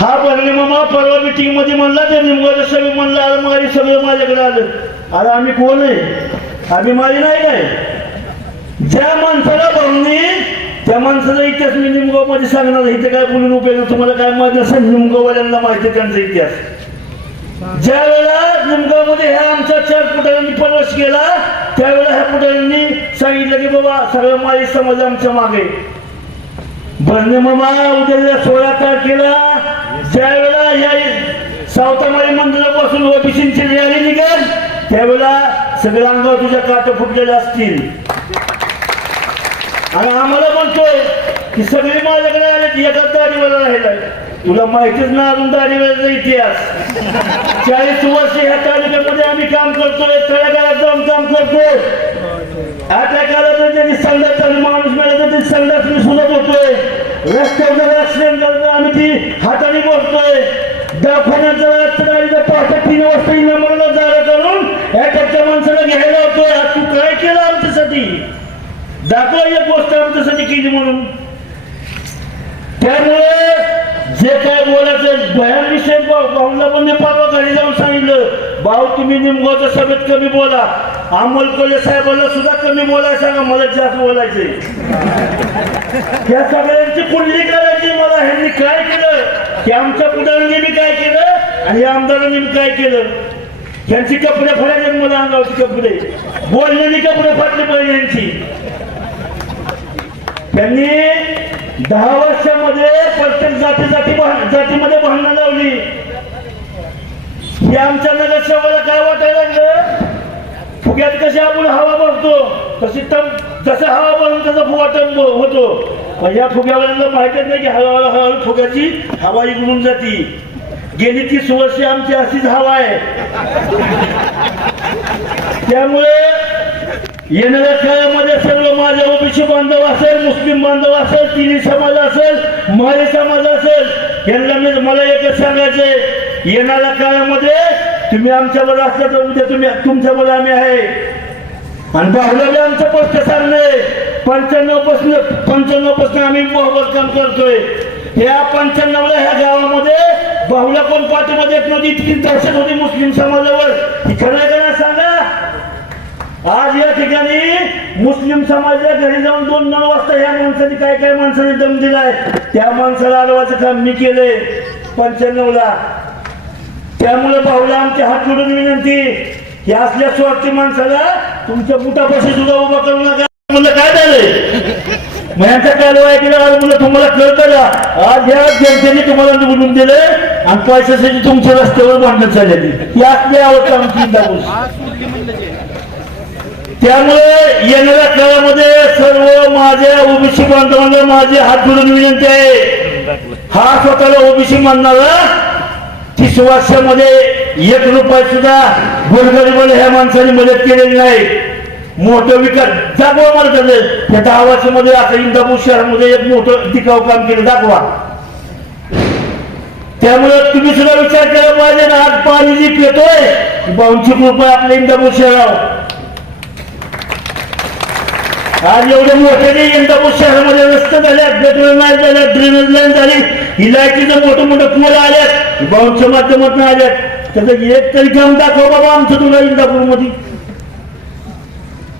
हा बरणे मामा परवा मिटिंगमध्ये म्हणला ते निमगावच्या सगळं म्हणलं अरे मारी सगळं माझ्याकडे आलं. अरे आम्ही कोण आहे? आम्ही मारी नाही काय? ज्या माणसाला भाऊनी त्या माणसाचा इतिहास मी निमगावमध्ये सांगणार इथे काय बोलून उपयोग तुम्हाला काय माहिती असेल निमगाववाल्यांना माहिती आहे त्यांचा इतिहास. ज्या वेळेला निमगावमध्ये ह्या आमच्या चार पुटाऱ्यांनी प्रवेश केला त्यावेळेला ह्या पुटाऱ्यांनी सांगितलं की बाबा सगळं माळी समाज आमच्या मागे मामा उद्या सोळा तारखेला ज्यावेळेला या सावतामाळी मंदिरापासून ओबीसीची रॅली निघेल त्यावेळेला सगळ्या अंगावर तुझ्या काट फुटलेल्या असतील. आणि आम्हाला म्हणतोय की सगळी माझ्याकडे आले एका दाढीवाला राहिला तुला माहितीच ना अजून दाढीवाल्याचा इतिहास. चाळीस वर्ष ह्या तालुक्यामध्ये आम्ही काम करतोय तळागाळात जाऊन काम करतोय. आता काळात त्यांनी संघात माणूस मिळाला तर संघात मी सुद्धा रस्त्यावर ऍक्सिडेंट झाला आम्ही ती हाताने बोलतोय. दवाखान्यात जर ऍक्सिडेंट तर पहाटे तीन वाजता इनामाला जागा करून ऍटकच्या माणसाला घ्यायला होतोय आज तू काय केलं आमच्यासाठी? दाखवा एक गोष्ट आमच्यासाठी केली म्हणून. त्यामुळे जे काय बोलायचं भयान विषय भाऊला पण मी घरी जाऊन सांगितलं. भाऊ तुम्ही निमगावच्या सभेत कमी बोला. अमोल कोले साहेबांना सुद्धा कमी बोलायला सांगा मला जास्त बोलायचंय. या सगळ्यांची कुंडली करायची मला ह्यांनी काय केलं? की आमच्या पुढाऱ्यांनी मी काय केलं? आणि या आमदारांनी मी काय केलं? यांची कपडे फाडायचे मला अंगावरची कपडे. बोलण्याने कपडे फाटले पाहिजे यांची त्यांनी दहा वर्षामध्ये प्रत्येक जाती जाती जातीमध्ये भांडणं लावली. हे आमच्या नगरसेवकाला काय वाटायला लागलं? फुग्यात कशी आपण हवा भरतो तशी तम जसं हवा भरून त्याचा फुगा टम होतो. पण या फुग्यावाल्यांना माहितच नाही की हळूहळू हळूहळू फुग्याची हवा इकडून जाती. गेली तीस वर्ष आमची अशीच हवा आहे. त्यामुळे येणाऱ्या काळामध्ये सर्व माझ्या ओबीसी बांधव असेल मुस्लिम बांधव असेल तिन्ही समाज असेल माळी समाज असेल यांना मी मला एकच सांगायचंय. येणाऱ्या काळामध्ये तुम्ही आमच्यावर असलं तर उद्या तुम्ही तुमच्यावर आम्ही आहे. आणि बाहुला आमचं पोस्ट सांगणे पंच्याण्णवपासून पंच्याण्णवपासून आम्ही मोहबत काम करतोय. ह्या पंच्याण्णवला ह्या गावामध्ये बाहुल्या कोण पाठीमध्ये येत नव्हती इतकी दहशत होती मुस्लिम समाजावर. ही खरं का सांगा? आज या ठिकाणी मुस्लिम समाजाच्या घरी जाऊन दोन नऊ वाजता ह्या माणसाने काय काय माणसाने दम दिलाय? त्या माणसाला अडवायचं काम मी केलंय. पंच्याण्णवला. त्यामुळे पाहुला आमचे हात जोडून विनंती हे असल्या स्वार्थी माणसाला तुमच्या बुटापाशी सुद्धा उभा करू नका. म्हणलं काय झालंय मग यांचा केला आज म्हणलं तुम्हाला कळतं का? आज या जनतेने तुम्हाला निवडून दिलं आणि पैशासाठी तुमच्या रस्त्यावर भांडण चालली ही असली अवस्था आमची दाबूस त्यामुळे येणाऱ्या काळामध्ये सर्व माझ्या ओबीसी बांधवांना माझे हात जोडून विनंती आहे. हा स्वतःला ओबीसी मानणारा तीस वर्षामध्ये एक रुपया सुद्धा गोरगरीबाला ह्या माणसाने मदत केलेली नाही. मोठं विकास. दाखवा मला त्याचं. त्या दहा वर्षामध्ये आता इंदापूर शहरामध्ये एक मोठं टिकाऊ काम केलं. दाखवा. त्यामुळे तुम्ही सुद्धा विचार केला पाहिजे ना. आज पाणी जी पितोय बावनशे रुपये आपल्या इंदापूर शहरावर. आज एवढे मोठे इंदापूर शहरामध्ये रस्ते झाले गटर नाही झाल्या ड्रेनेज लाईन झाली इलायचीचं लाईटीचं मोठं मोठं पूल आल्यात बाऊनच्या माध्यमातून आल्यात. त्याचं एक तरी काम दाखव बाबा आमचं तुला इंदापूरमध्ये.